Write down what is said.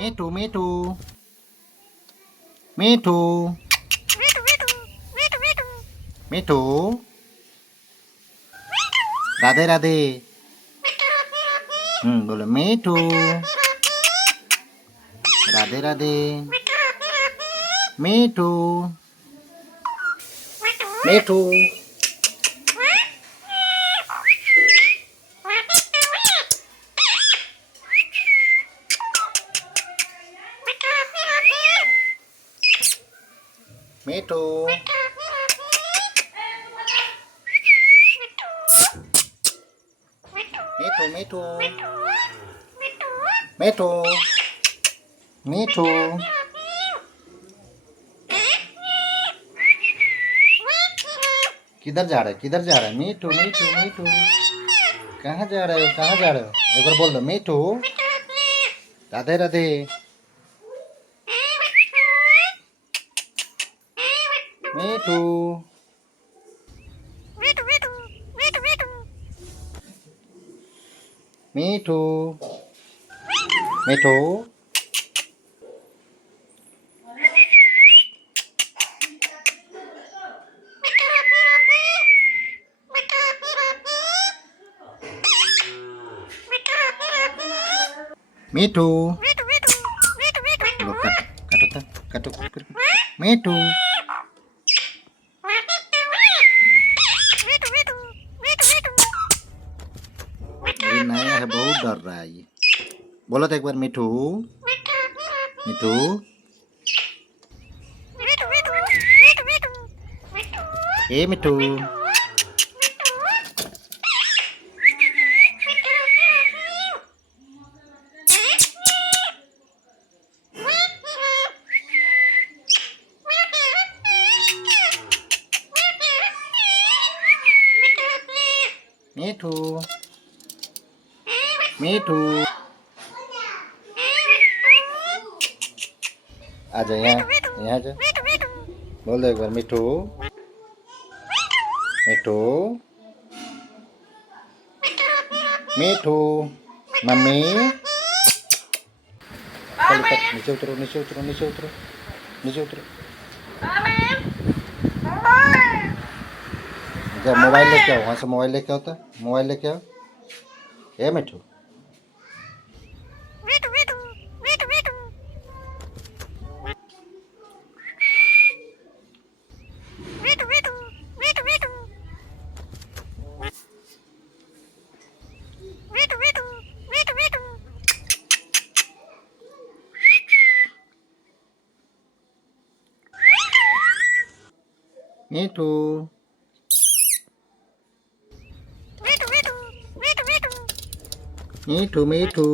মিঠু মিঠু মিঠু মিঠু রাধে রাধে बोलो মিঠু রাধে রাধে মিঠু মিঠু মিঠু মিঠু মিঠু মিঠু মিঠু किधर जा रहा है किधर जा रहा है मीठू मीठू मीठू कहाँ जा रहे हो कहाँ जा रहे हो एक बार बोल दो मीठू राधे राधे मीठू मीठू मीठू मीठू लो काटो मीठू ये नया है बहुत डर रहा है ये बोलो तो एक बार मिठू मिठू ए मिठू मिठू मिठू आजा यहाँ आजा बोल दो एक बार मिठू मिठू मिठू मम्मी नीचे उतरो नीचे उतरो नीचे उतरो नीचे उतरो जब मोबाइल लेके आओ वहाँ से मोबाइल लेके आओ मोबाइल लेके आओ ए मिठू मिठू मिठू मिठू